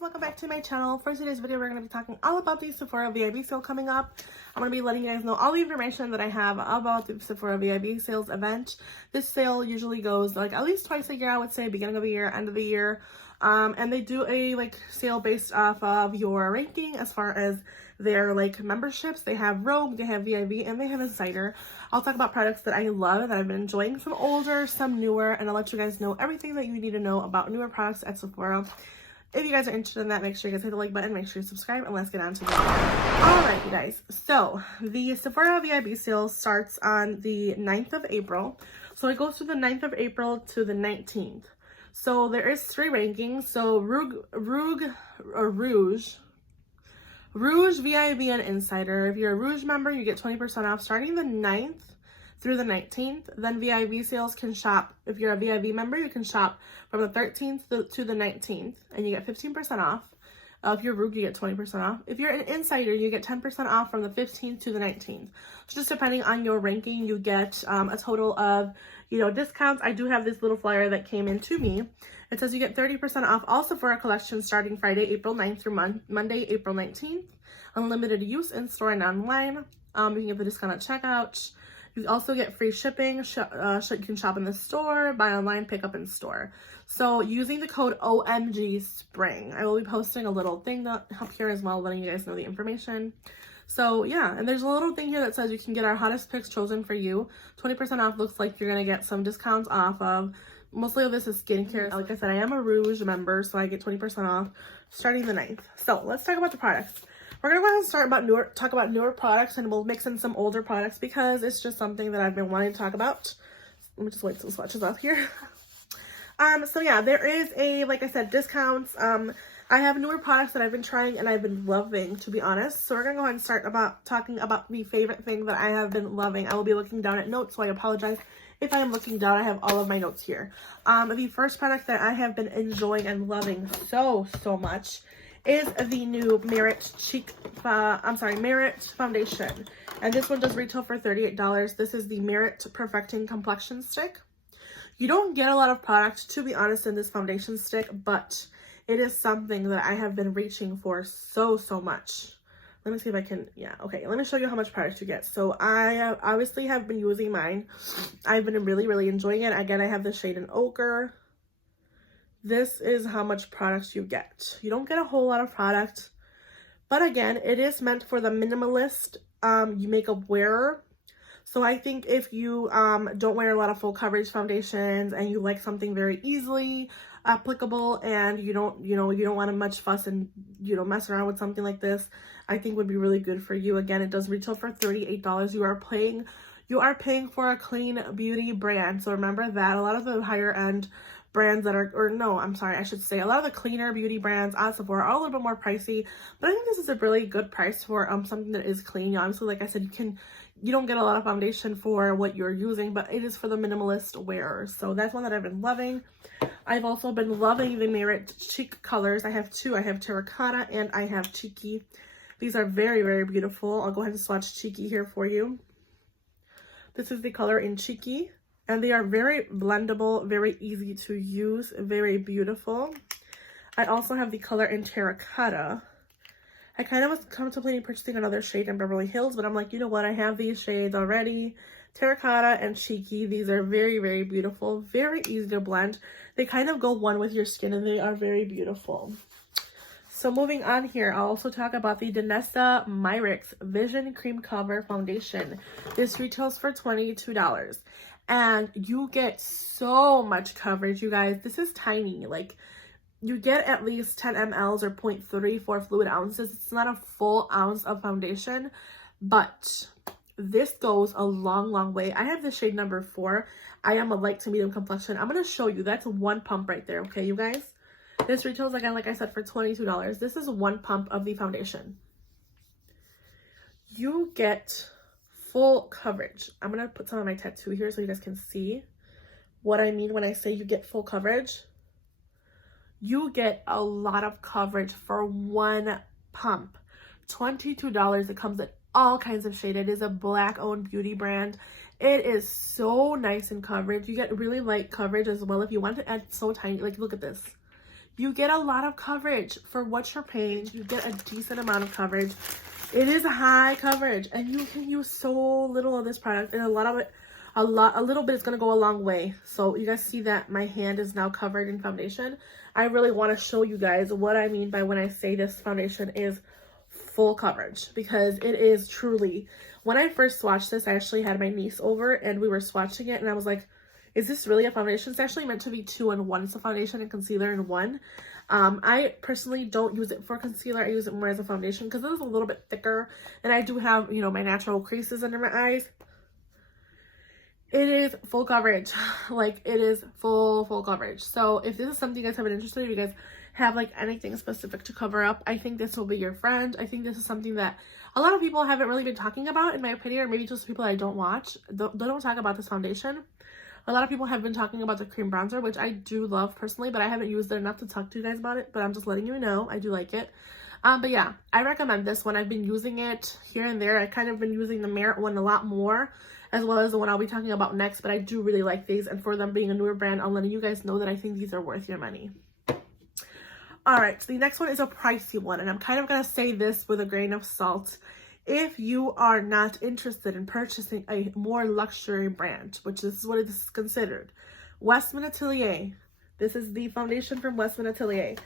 welcome back to my channel. For today's video, we're going to be talking all about the Sephora VIB sale coming up. I'm going to be letting you guys know all the information that I have about the Sephora VIB sales event. This sale usually goes like at least twice a year, I would say, beginning of the year, end of the year. And they do a sale based off of your ranking as far as their memberships. They have Rogue, they have VIB, and they have Insider. I'll talk about products that I love, that I've been enjoying, some older, some newer, and I'll let you guys know everything that you need to know about newer products at Sephora. If you guys are interested in that, make sure you guys hit the like button, make sure you subscribe, and let's get on to the video. Alright, you guys. So, the Sephora VIB sale starts on the 9th of April. So, it goes from the 9th of April to the 19th. So, there is 3 rankings. So, Rouge, VIB, and Insider. If you're a Rouge member, you get 20% off starting the 9th through the 19th. Then VIB sales can shop. If you're a VIB member, you can shop from the 13th to the 19th, and you get 15% off. If you're Rouge, you get 20% off. If you're an Insider, you get 10% off from the 15th to the 19th. So just depending on your ranking, you get a total of, discounts. I do have this little flyer that came in to me. It says you get 30% off all Sephora collections starting Friday, April 9th through Monday, April 19th. Unlimited use in store and online. You can get the discount at checkout. You also get free shipping. You can shop in the store, buy online, pick up in store. So using the code OMG Spring, I will be posting a little thing up here as well, letting you guys know the information. So yeah, and there's a little thing here that says you can get our hottest picks chosen for you. 20% off. Looks like you're gonna get some discounts off of. Mostly of this is skincare. Like I said, I am a Rouge member, so I get 20% off starting the 9th. So let's talk about the products. We're gonna go ahead and talk about newer products, and we'll mix in some older products because it's just something that I've been wanting to talk about. Let me just wait till the swatches off here. So yeah, there is like I said, discounts. I have newer products that I've been trying and I've been loving, to be honest. So we're gonna go ahead and start talking about the favorite thing that I have been loving. I will be looking down at notes, so I apologize if I am looking down. I have all of my notes here. The first product that I have been enjoying and loving so much is the new Myricks foundation, and this one does retail for $38. This is the Myricks Perfecting Complexion Stick. You don't get a lot of product, to be honest, in this foundation stick, but it is something that I have been reaching for so much. Let me see if I can, yeah, okay, let me show you how much product you get. So I obviously have been using mine. I've been really enjoying it. Again, I have the shade in Ochre. This is how much product you get. You don't get a whole lot of product, but again, it is meant for the minimalist makeup wearer. So I think if you don't wear a lot of full coverage foundations and you like something very easily applicable, and you don't want to much fuss and mess around with something like this, I think would be really good for you. Again, it does retail for $38. You are paying for a clean beauty brand. So remember that a lot of the higher end brands that are, a lot of the cleaner beauty brands at Sephora are a little bit more pricey, but I think this is a really good price for something that is clean. Honestly, like I said, you don't get a lot of foundation for what you're using, but it is for the minimalist wearer. So that's one that I've been loving. I've also been loving the Myricks cheek colors. I have 2. I have Terracotta and I have Cheeky. These are very beautiful. I'll go ahead and swatch Cheeky here for you. This is the color in Cheeky. And they are very blendable, very easy to use, very beautiful. I also have the color in Terracotta. I kind of was contemplating purchasing another shade in Beverly Hills, but I'm like, you know what? I have these shades already. Terracotta and Cheeky. These are very beautiful, very easy to blend. They kind of go one with your skin, and they are very beautiful. So moving on here, I'll also talk about the Danesta Myricks Vision Cream Cover Foundation. This retails for $22. And you get so much coverage, you guys. This is tiny. Like, you get at least 10 mLs or 0.34 fluid ounces. It's not a full ounce of foundation, but this goes a long way. I have the shade number 4. I am a light to medium complexion. I'm going to show you. That's 1 pump right there, okay, you guys? This retails, again, like I said, for $22. This is 1 pump of the foundation. You get full coverage. I'm gonna put some of my tattoo here so you guys can see what I mean when I say you get full coverage. You get a lot of coverage for 1 pump. $22. It comes in all kinds of shade. It is a black owned beauty brand. It is so nice in coverage. You get really light coverage as well. If you want to add so tiny, like, look at this. You get a lot of coverage for what you're paying. You get a decent amount of coverage. It is high coverage, and you can use so little of this product, and a little bit is going to go a long way. So you guys see that my hand is now covered in foundation. I really want to show you guys what I mean by when I say this foundation is full coverage, because it is truly. When I first swatched this, I actually had my niece over and we were swatching it, and I was like, is this really a foundation? It's actually meant to be 2 in 1. It's a foundation and concealer in one. I personally don't use it for concealer. I use it more as a foundation because it is a little bit thicker, and I do have, you know, my natural creases under my eyes. It is full coverage. Like, it is full coverage. So if this is something you guys have an interest in, if you guys have like anything specific to cover up, I think this will be your friend. I think this is something that a lot of people haven't really been talking about, in my opinion, or maybe just people I don't watch. They don't talk about this foundation. A lot of people have been talking about the cream bronzer, which I do love personally, but I haven't used it enough to talk to you guys about it, but I'm just letting you know I do like it. But yeah, I recommend this one. I've been using it here and there. I've kind of been using the Merit one a lot more, as well as the one I'll be talking about next, but I do really like these, and for them being a newer brand, I'm letting you guys know that I think these are worth your money. Alright, so the next one is a pricey one, and I'm kind of going to say this with a grain of salt. If you are not interested in purchasing a more luxury brand, which this is what it is considered, Westman Atelier, this is the foundation from Westman Atelier.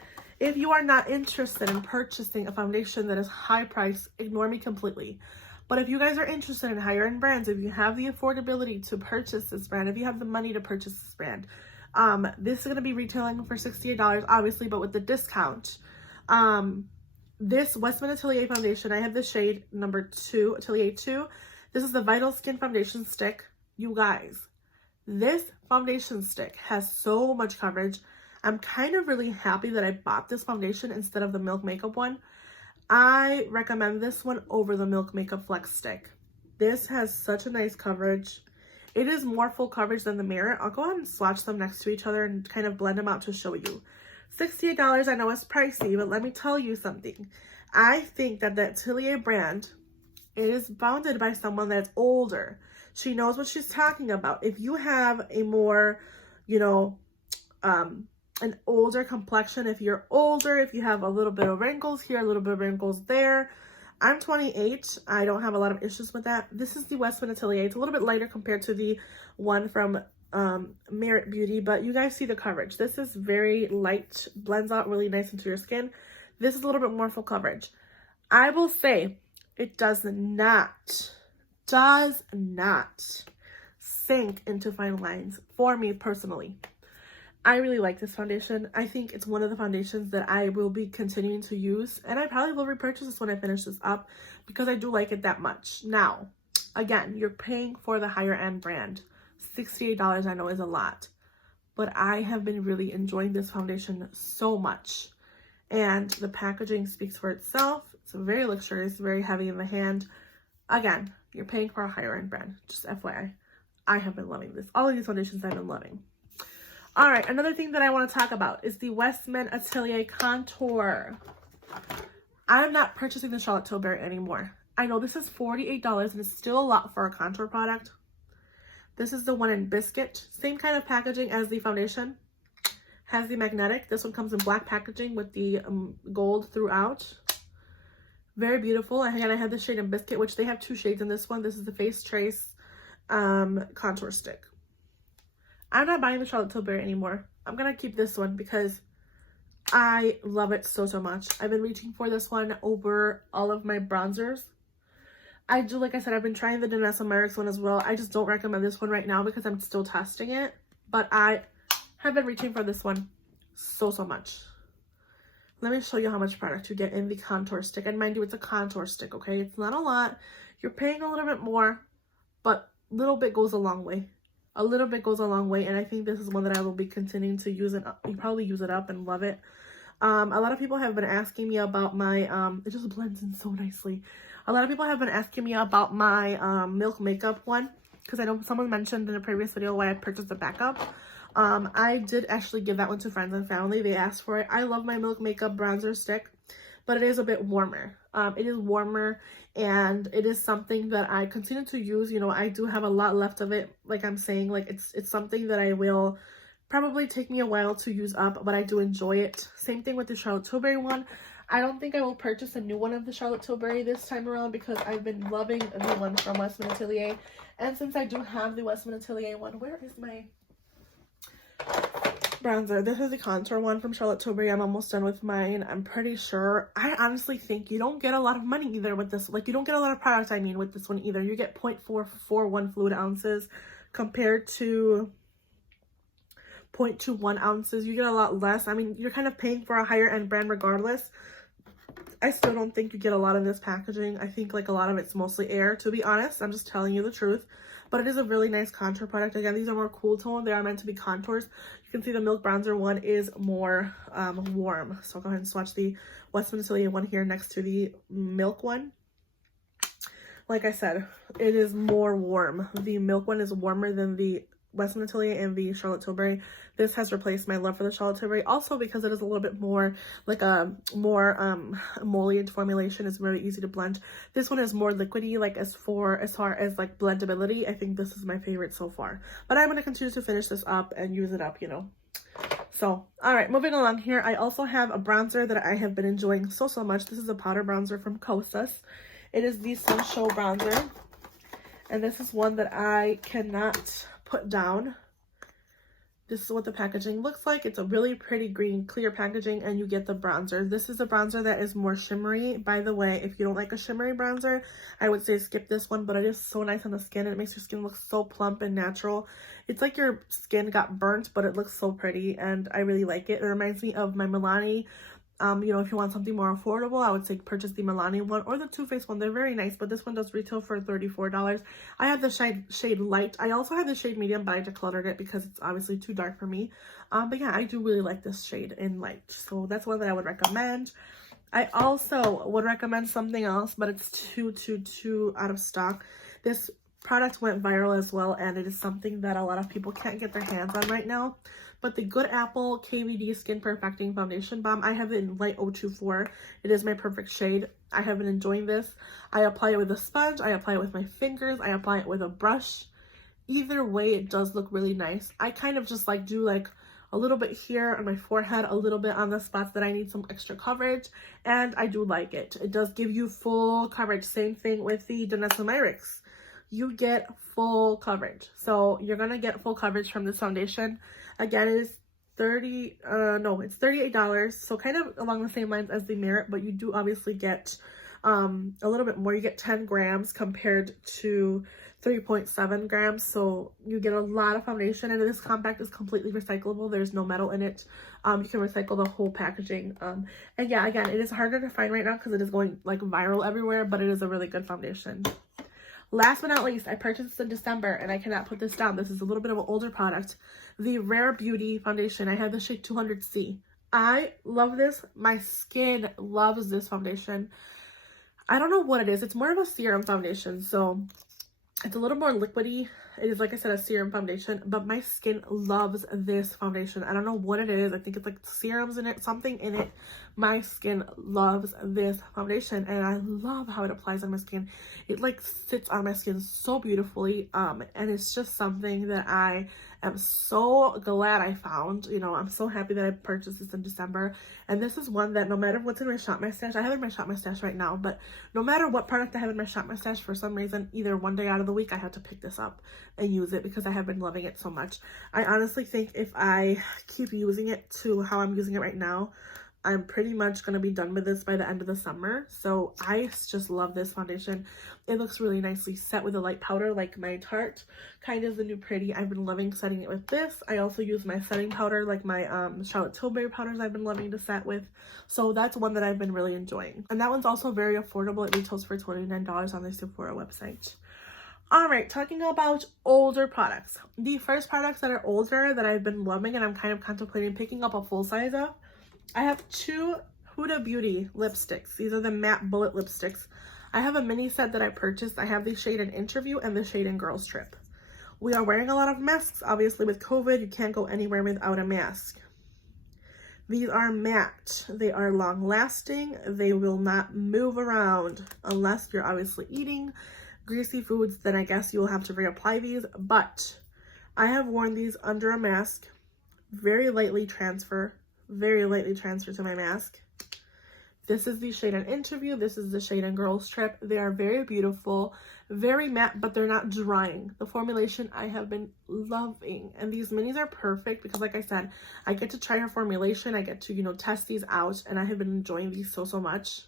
If you are not interested in purchasing a foundation that is high price, ignore me completely. But if you guys are interested in higher end brands, if you have the affordability to purchase this brand, if you have the money to purchase this brand, this is going to be retailing for $68, obviously, but with the discount. This Westman Atelier foundation, I have the shade number 2, Atelier 2. This is the Vital Skin Foundation Stick. You guys, this foundation stick has so much coverage. I'm kind of really happy that I bought this foundation instead of the Milk Makeup one. I recommend this one over the Milk Makeup Flex Stick. This has such a nice coverage. It is more full coverage than the Merit. I'll go ahead and swatch them next to each other and kind of blend them out to show you. $68, I know it's pricey, but let me tell you something. I think that the Atelier brand, it is founded by someone that's older. She knows what she's talking about. If you have a more, you know, an older complexion, if you're older, if you have a little bit of wrinkles here, a little bit of wrinkles there. I'm 28. I don't have a lot of issues with that. This is the Westman Atelier. It's a little bit lighter compared to the one from Merit Beauty, but you guys see the coverage. This is very light, blends out really nice into your skin. This is a little bit more full coverage. I will say it does not sink into fine lines for me personally. I really like this foundation. I think it's one of the foundations that I will be continuing to use, and I probably will repurchase this when I finish this up because I do like it that much. Now, again, you're paying for the higher end brand. $68 I know is a lot, but I have been really enjoying this foundation so much, and the packaging speaks for itself. It's very luxurious, very heavy in the hand. Again, you're paying for a higher end brand, just FYI. I have been loving this. All of these foundations I've been loving. All right, another thing that I want to talk about is the Westman Atelier Contour. I'm not purchasing the Charlotte Tilbury anymore. I know this is $48 and it's still a lot for a contour product. This is the one in biscuit. Same kind of packaging as the foundation. Has the magnetic. This one comes in black packaging with the gold throughout. Very beautiful. Again, I have the shade in biscuit, which they have 2 shades in this one. This is the Face Trace contour stick. I'm not buying the Charlotte Tilbury anymore. I'm going to keep this one because I love it so much. I've been reaching for this one over all of my bronzers. I do, like I said, I've been trying the Danesta Myricks one as well. I just don't recommend this one right now because I'm still testing it. But I have been reaching for this one so much. Let me show you how much product you get in the contour stick. And mind you, it's a contour stick, okay? It's not a lot. You're paying a little bit more, but a little bit goes a long way. A little bit goes a long way, and I think this is one that I will be continuing to use, and you probably use it up and love it. A lot of people have been asking me about my, it just blends in so nicely. A lot of people have been asking me about my Milk Makeup one, because I know someone mentioned in a previous video why I purchased the backup. I did actually give that one to friends and family. They asked for it. I love my Milk Makeup bronzer stick, but it is a bit warmer. It is warmer, and it is something that I continue to use. You know, I do have a lot left of it. Like I'm saying, like it's something that I will probably take me a while to use up, but I do enjoy it. Same thing with the Charlotte Tilbury one. I don't think I will purchase a new one of the Charlotte Tilbury this time around because I've been loving the one from Westman Atelier. And since I do have the Westman Atelier one, where is my bronzer? This is the contour one from Charlotte Tilbury. I'm almost done with mine. I'm pretty sure. I honestly think you don't get a lot of money either with this. Like, you don't get a lot of product, I mean, with this one either. You get 0.441 fluid ounces compared to 0.21 ounces. You get a lot less. I mean, you're kind of paying for a higher end brand regardless. I still don't think you get a lot of this packaging. I think like a lot of it's mostly air, to be honest. I'm just telling you the truth. But it is a really nice contour product. Again, these are more cool tone. They are meant to be contours. You can see the Milk Bronzer one is more warm. So I'll go ahead and swatch the Westman Atelier one here next to the Milk one. Like I said, it is more warm. The Milk one is warmer than the Westman Atelier and the Charlotte Tilbury. This has replaced my love for the Charlotte Tilbury, also because it is a little bit more like a more emollient formulation. It's very easy to blend. This one is more liquidy, like as far as like blendability. I think this is my favorite so far, but I'm going to continue to finish this up and use it up, you know. So all right, moving along here, I also have a bronzer that I have been enjoying so much. This is a powder bronzer from Kosas. It is the Sun Show bronzer, and this is one that I cannot put down. This is what the packaging looks like. It's a really pretty green clear packaging, and you get the bronzer. This is a bronzer that is more shimmery. By the way, if you don't like a shimmery bronzer, I would say skip this one, but it is so nice on the skin. It makes your skin look so plump and natural. It's like your skin got burnt, but it looks so pretty, and I really like it. It reminds me of my Milani. You know, if you want something more affordable, I would say purchase the Milani one or the Too Faced one. They're very nice, but this one does retail for $34. I have the shade light. I also have the shade medium, but I decluttered it because it's obviously too dark for me. But yeah, I do really like this shade in light, so that's one that I would recommend. I also would recommend something else, but it's too out of stock. This product went viral as well, and it is something that a lot of people can't get their hands on right now. But the Good Apple KVD Skin Perfecting Foundation Balm, I have it in light 024. It is my perfect shade. I have been enjoying this. I apply it with a sponge. I apply it with my fingers. I apply it with a brush. Either way, it does look really nice. I kind of just like do like a little bit here on my forehead, a little bit on the spots that I need some extra coverage, and I do like it. It does give you full coverage. Same thing with the Danesta Myricks. You get full coverage. So you're gonna get full coverage from this foundation. Again, it is it's $38. So kind of along the same lines as the Merit, but you do obviously get a little bit more. You get 10 grams compared to 3.7 grams. So you get a lot of foundation, and this compact is completely recyclable. There's no metal in it. You can recycle the whole packaging. And yeah, again, it is harder to find right now because it is going like viral everywhere, but it is a really good foundation. Last but not least, I purchased this in December, and I cannot put this down. This is a little bit of an older product. The Rare Beauty foundation. I have the shade 200C. I love this. My skin loves this foundation. I don't know what it is. It's more of a serum foundation, so it's a little more liquidy. It is, like I said, a serum foundation, but my skin loves this foundation. I don't know what it is. I think it's like serums in it, something in it. My skin loves this foundation, and I love how it applies on my skin. It like sits on my skin so beautifully, and it's just something that I am so glad I found. You know, I'm so happy that I purchased this in December, and this is one that no matter what's in my Shop My Stash, I have in my Shop My Stash right now, but no matter what product I have in my Shop My Stash, for some reason, either one day out of the week, I have to pick this up and use it because I have been loving it so much. I honestly think if I keep using it to how I'm using it right now, I'm pretty much going to be done with this by the end of the summer. So I just love this foundation. It looks really nicely set with a light powder like my Tarte. Kind of the new Pretty. I've been loving setting it with this. I also use my setting powder like my Charlotte Tilbury powders I've been loving to set with. So that's one that I've been really enjoying. And that one's also very affordable. It retails for $29 on the Sephora website. Alright, talking about older products. The first products that are older that I've been loving and I'm kind of contemplating picking up a full size of, I have two Huda Beauty lipsticks. These are the matte bullet lipsticks. I have a mini set that I purchased. I have the shade in Interview and the shade in Girls Trip. We are wearing a lot of masks. Obviously with COVID, you can't go anywhere without a mask. These are matte. They are long lasting. They will not move around unless you're obviously eating greasy foods. Then I guess you will have to reapply these. But I have worn these under a mask very lightly transfer to my mask. This is the shade in Interview. This is the shade in Girls Trip. They are very beautiful, very matte, but they're not drying. The formulation I have been loving. And these minis are perfect because, like I said, I get to try her formulation. I get to, you know, test these out. And I have been enjoying these so much.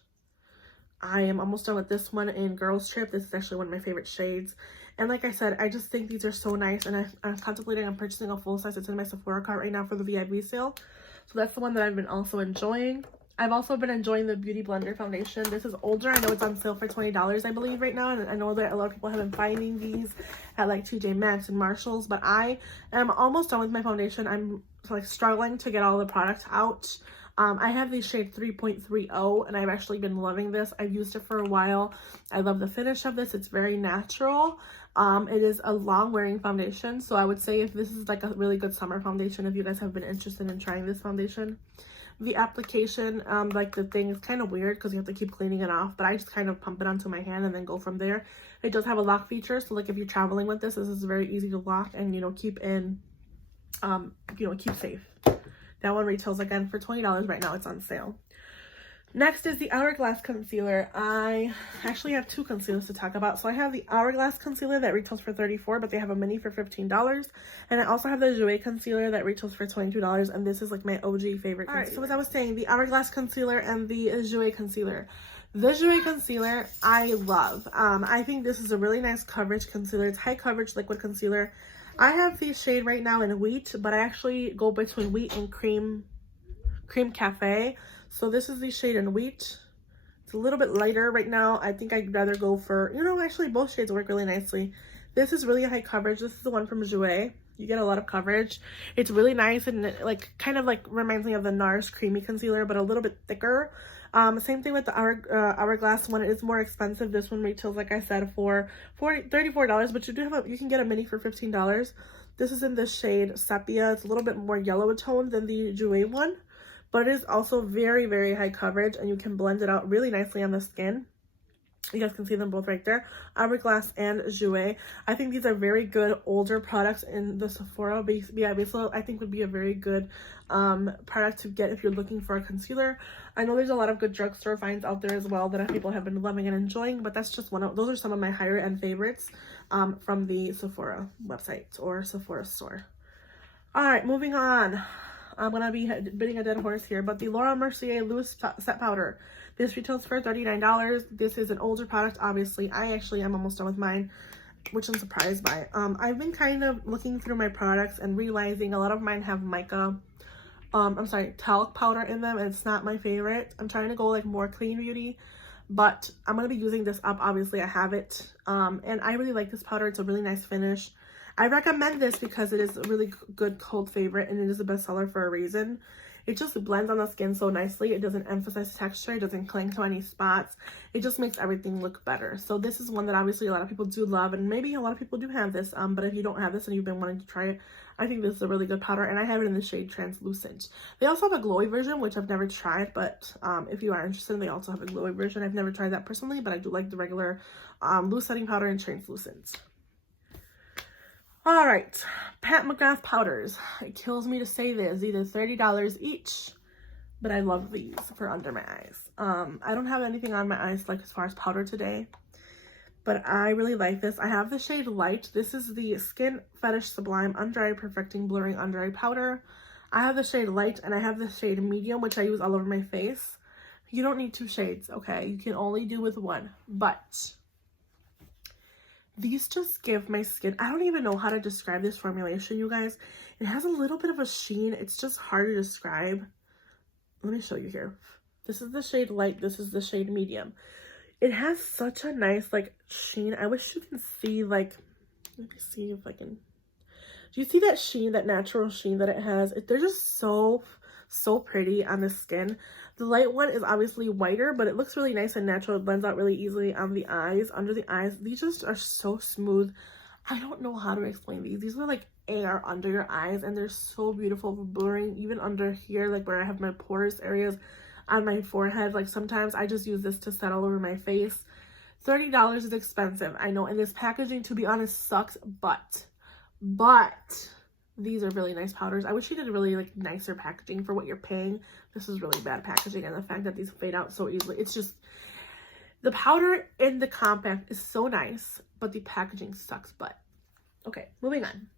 I am almost done with this one in Girls Trip. This is actually one of my favorite shades. And like I said, I just think these are so nice. And I'm contemplating on purchasing a full size. It's in my Sephora cart right now for the VIB sale. So that's the one that I've been also enjoying. I've also been enjoying the Beauty Blender foundation. This is older. I know it's on sale for $20, I believe, right now. And I know that a lot of people have been finding these at like TJ Maxx and Marshalls. But I am almost done with my foundation. I'm like struggling to get all the products out. I have the shade 3.30 and I've actually been loving this. I've used it for a while. I love the finish of this. It's very natural. It is a long wearing foundation. So I would say if this is like a really good summer foundation, if you guys have been interested in trying this foundation. The application, like the thing is kind of weird because you have to keep cleaning it off, but I just kind of pump it onto my hand and then go from there. It does have a lock feature, so like if you're traveling with this is very easy to lock and, you know, keep in, you know, keep safe. That one retails again for $20 right now. It's on sale. Next is the Hourglass Concealer. I actually have two concealers to talk about. So I have the Hourglass Concealer that retails for $34, but they have a mini for $15. And I also have the Jouer Concealer that retails for $22. And this is like my OG favorite concealer. Alright, so as I was saying, the Hourglass Concealer and the Jouer Concealer. The Jouer Concealer, I love. I think this is a really nice coverage concealer. It's high coverage liquid concealer. I have the shade right now in Wheat, but I actually go between Wheat and Cream Cafe. So this is the shade in Wheat. It's a little bit lighter right now. I think I'd rather go for, you know, actually both shades work really nicely. This is really high coverage. This is the one from Jouer. You get a lot of coverage. It's really nice and it, like kind of like reminds me of the NARS Creamy Concealer, but a little bit thicker. Same thing with the Hourglass one. It is more expensive. This one retails, like I said, for $34, but you can get a mini for $15. This is in the shade Sepia. It's a little bit more yellow tone than the Jouer one. But it is also very, very high coverage and you can blend it out really nicely on the skin. You guys can see them both right there. Hourglass and Jouer. I think these are very good older products in the Sephora VIB Sale. I think would be a very good product to get if you're looking for a concealer. I know there's a lot of good drugstore finds out there as well that people have been loving and enjoying, but that's just those are some of my higher end favorites from the Sephora website or Sephora store. All right, moving on. I'm going to be bidding a dead horse here, but the Laura Mercier Loose Set Powder. This retails for $39. This is an older product, obviously. I actually am almost done with mine, which I'm surprised by. I've been kind of looking through my products and realizing a lot of mine have talc powder in them, and it's not my favorite. I'm trying to go like more clean beauty, but I'm going to be using this up. Obviously, I have it, and I really like this powder. It's a really nice finish. I recommend this because it is a really good cold favorite and it is a bestseller for a reason. It just blends on the skin so nicely. It doesn't emphasize texture. It doesn't cling to any spots. It just makes everything look better. So this is one that obviously a lot of people do love, and maybe a lot of people do have this. But if you don't have this and you've been wanting to try it, I think this is a really good powder, and I have it in the shade Translucent. They also have a glowy version, which I've never tried, but if you are interested, they also have a glowy version. I've never tried that personally, but I do like the regular loose setting powder and Translucent. All right, Mcgrath Powders. It kills me to say this, either $30 each, but I love these for under my eyes. I don't have anything on my eyes like as far as powder today, but I really like this. I have the shade Light. This is the Skin Fetish Sublime Under Eye Perfecting Blurring Under Eye Powder. I have the shade Light and I have the shade Medium, which I use all over my face. You don't need two shades, okay? You can only do with one, but these just give my skin, I don't even know how to describe this formulation, you guys. It has a little bit of a sheen. It's just hard to describe. Let me show you here. This is the shade Light. This is the shade Medium. It has such a nice, like, sheen. I wish you can see, like, let me see if I can. Do you see that sheen, that natural sheen that it has? They're just so pretty on the skin. The light one is obviously whiter, but it looks really nice and natural. It blends out really easily on the eyes, under the eyes. These just are so smooth. I don't know how to explain these. These are like air under your eyes, and they're so beautiful for blurring, even under here, like where I have my porous areas on my forehead. Like sometimes I just use this to set all over my face. $30 is expensive, I know, and this packaging, to be honest, sucks, but These are really nice powders. I wish you did really like nicer packaging for what you're paying. This is really bad packaging, and the fact that these fade out so easily. It's just, the powder in the compact is so nice, but the packaging sucks butt. Okay, moving on.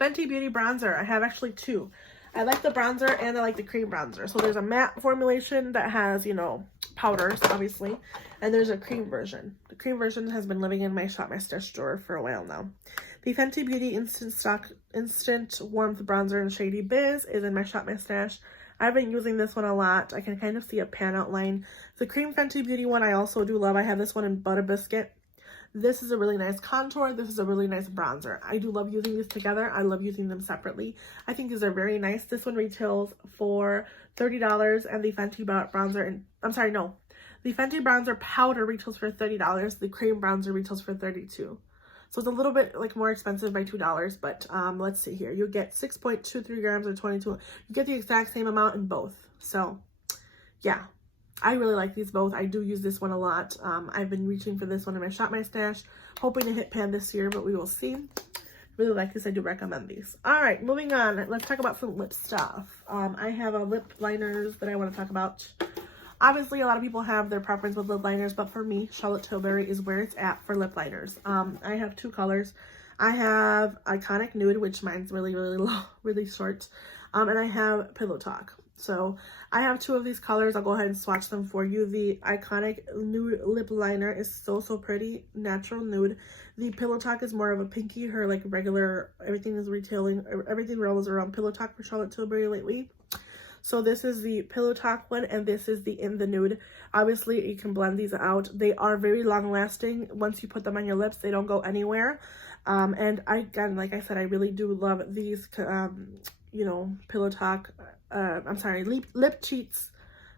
Fenty Beauty Bronzer. I have actually two. I like the bronzer and I like the cream bronzer. So there's a matte formulation that has, you know, powders, obviously. And there's a cream version. The cream version has been living in my Shop My Stash drawer for a while now. The Fenty Beauty Instant Warmth Bronzer in Shady Biz is in my Shop My Stash. I've been using this one a lot. I can kind of see a pan outline. The cream Fenty Beauty one I also do love. I have this one in Butter Biscuit. This is a really nice contour. This is a really nice bronzer. I do love using these together. I love using them separately. I think these are very nice. This one retails for $30, and the Fenty bronzer, and I'm sorry, no. The Fenty bronzer powder retails for $30. The cream bronzer retails for $32. So it's a little bit like more expensive by $2, but let's see here. You get 6.23 grams or 22. You get the exact same amount in both. So yeah. I really like these both. I do use this one a lot. I've been reaching for this one in my Shop My Stash, hoping to hit pan this year, but we will see. Really like this. I do recommend these. All right, moving on. Let's talk about some lip stuff. I have a lip liners that I want to talk about. Obviously, a lot of people have their preference with lip liners, but for me, Charlotte Tilbury is where it's at for lip liners. I have two colors. I have Iconic Nude, which mine's really, really low, really short. And I have Pillow Talk. So I have two of these colors. I'll go ahead and swatch them for you. The Iconic Nude lip liner is so pretty, natural nude. The Pillow Talk is more of a pinky. Her like regular, everything is retailing, everything rolls around Pillow Talk for Charlotte Tilbury lately. So this is the Pillow Talk one, and this is the In the Nude. Obviously, you can blend these out. They are very long lasting. Once you put them on your lips, they don't go anywhere. And again, like I said, I really do love these, you know, Pillow Talk, I'm sorry, Lip Cheats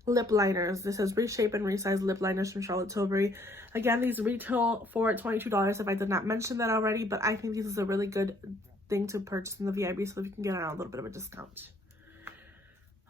lip liners. This is Reshape and Resize lip liners from Charlotte Tilbury. Again, these retail for $22 if I did not mention that already, but I think this is a really good thing to purchase in the VIB so that you can get on a little bit of a discount.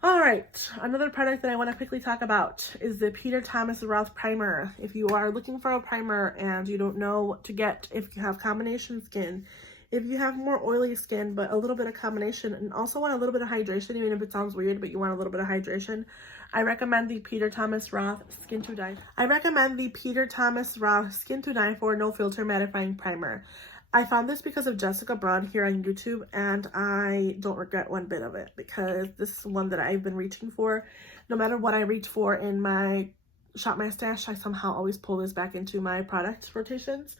All right, another product that I want to quickly talk about is the Peter Thomas Roth Primer. If you are looking for a primer and you don't know what to get, if you have combination skin, if you have more oily skin but a little bit of combination and also want a little bit of hydration, even if it sounds weird, but you want a little bit of hydration, I recommend the Peter Thomas Roth Skin to Die. I recommend the Peter Thomas Roth Skin to Die for No Filter Mattifying Primer. I found this because of Jessica Braun here on YouTube, and I don't regret one bit of it because this is one that I've been reaching for. No matter what I reach for in my Shop My Stash, I somehow always pull this back into my product rotations.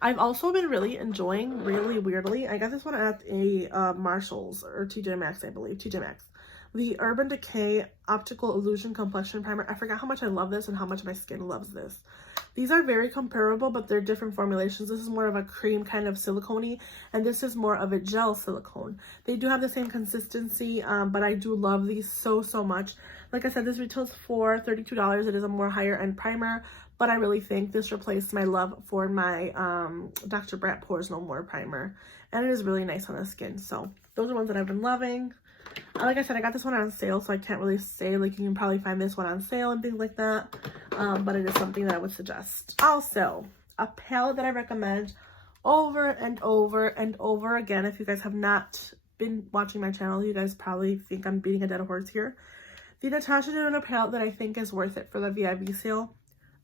I've also been really enjoying, really weirdly, I got this one at a Marshall's or TJ Maxx, I believe, TJ Maxx. The Urban Decay Optical Illusion Complexion Primer. I forgot how much I love this and how much my skin loves this. These are very comparable, but they're different formulations. This is more of a cream kind of silicone-y, and this is more of a gel silicone. They do have the same consistency, but I do love these so much. Like I said, this retails for $32. It is a more higher end primer, but I really think this replaced my love for my Dr. Brandt Pores No More primer, and it is really nice on the skin. So those are ones that I've been loving. Like I said, I got this one on sale, so I can't really say, like, you can probably find this one on sale and things like that, but it is something that I would suggest. Also, a palette that I recommend over and over and over again. If you guys have not been watching my channel, you guys probably think I'm beating a dead horse here. The Natasha Denona palette that I think is worth it for the VIB sale,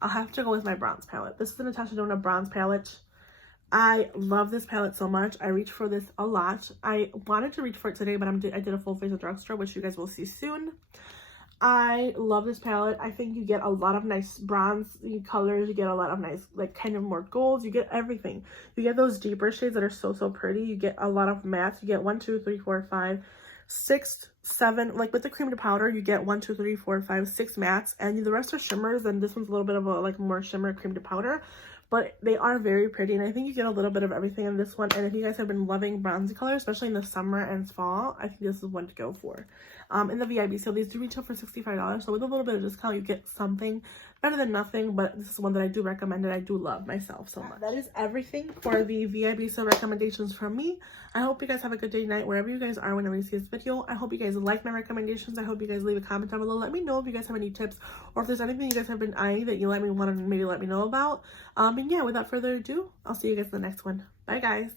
I'll have to go with my bronze palette. This is the Natasha Denona bronze palette. I love this palette so much. I reach for this a lot. I wanted to reach for it today, but I did a full face of drugstore, which you guys will see soon. I love this palette. I think you get a lot of nice bronze colors. You get a lot of nice, like, kind of more golds. You get everything. You get those deeper shades that are so pretty. You get a lot of mattes. You get 1, 2, 3, 4, 5, 6, 7. Like, with the cream to powder, you get 1, 2, 3, 4, 5, 6 mattes. And the rest are shimmers. And this one's a little bit of a, like, more shimmer cream to powder. But they are very pretty, and I think you get a little bit of everything in this one. And if you guys have been loving bronzy colors, especially in the summer and fall, I think this is one to go for. In the VIB sale, these do retail for $65, so with a little bit of discount, you get something better than nothing. But this is one that I do recommend and I do love myself so much. That is everything for the VIB sale recommendations from me. I hope you guys have a good day, night, wherever you guys are whenever you see this video. I hope you guys like my recommendations. I hope you guys leave a comment down below. Let me know if you guys have any tips, or if there's anything you guys have been eyeing that you want to maybe let me know about. And yeah, without further ado, I'll see you guys in the next one. Bye, guys.